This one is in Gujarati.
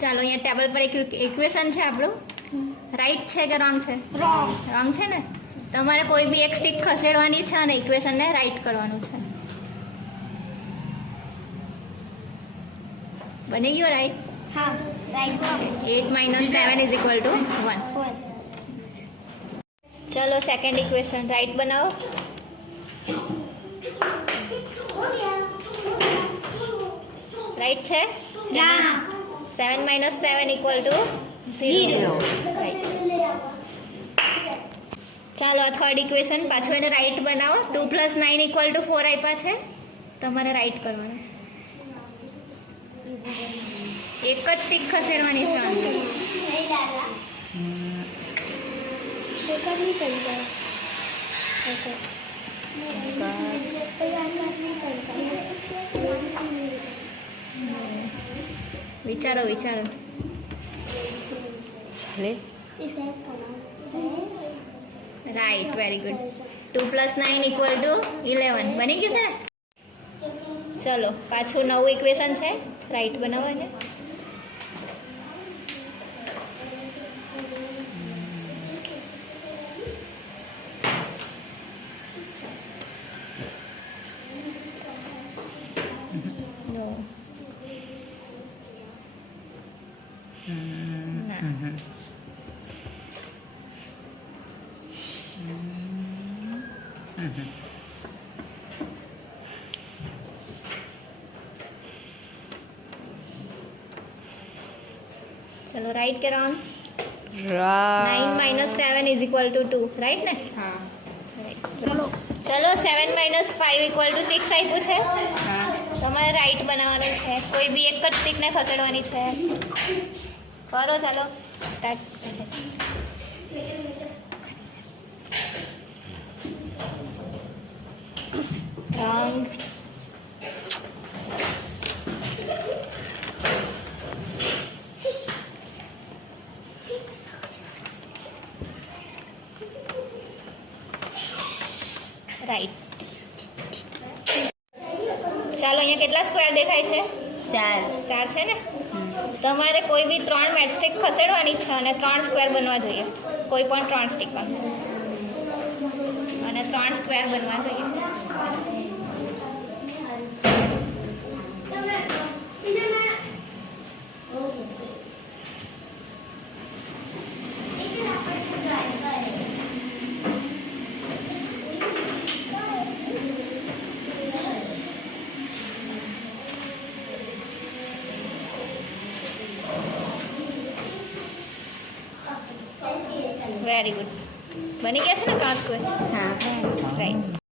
ચાલો અહીંયા ટેબલ પર એક ઇક્વેશન છે આપણું. રાઈટ છે કે રોંગ છે? રોંગ છે ને. તમારે કોઈ બી એક સ્ટીક ખસેડવાની છે અને ઇક્વેશનને રાઈટ કરવાનું છે. બની ગયો રાઈટ? હા રાઈટ. 8 - 7 = 1. ચલો સેકન્ડ ઇક્વેશન રાઈટ બનાવો. રાઈટ છે? ના 7 - 7 = 0. રાઈટ. ચાલો આ થર્ડ ઇક્વેશન પાછું એને રાઈટ બનાવો. 2 + 9 = 4 આપ્યા છે. તમારે રાઈટ કરવાના છે. એક જ સ્ટીક ખસેડવાની છે અંદર. વિચારો વિચારો. Right, very good. 2 + 9 = 11. બની ગયું છે ને? ચલો પાછું નવું ઇક્વેશન છે, રાઈટ બનાવો ને. નો ના. ચલો રાઈટ કે રોંગ? 9 - 7 = 2. રાઈટ ને? હા. ચલો 7 - 5 = 6 આપ્યું છે. તમારે રાઈટ બનાવવાનું છે. કોઈ બી એક જ સ્ટીકને ખસેડવાની છે. કરો ચાલો સ્ટાર્ટ. રોંગ. રાઈટ. ચાલો અહીંયા કેટલા સ્ક્વેર દેખાય છે? 4 છે ને. તમારે કોઈ બી 3 મેચસ્ટિક ખસેડવાની છે અને 3 સ્ક્વેર બનવા જોઈએ. કોઈ પણ 3 સ્ટીક અને 3 સ્ક્વેર બનવા જોઈએ. Very good. બની ગયા છે ને 3 સ્ક્વેર? હા. રાઈટ.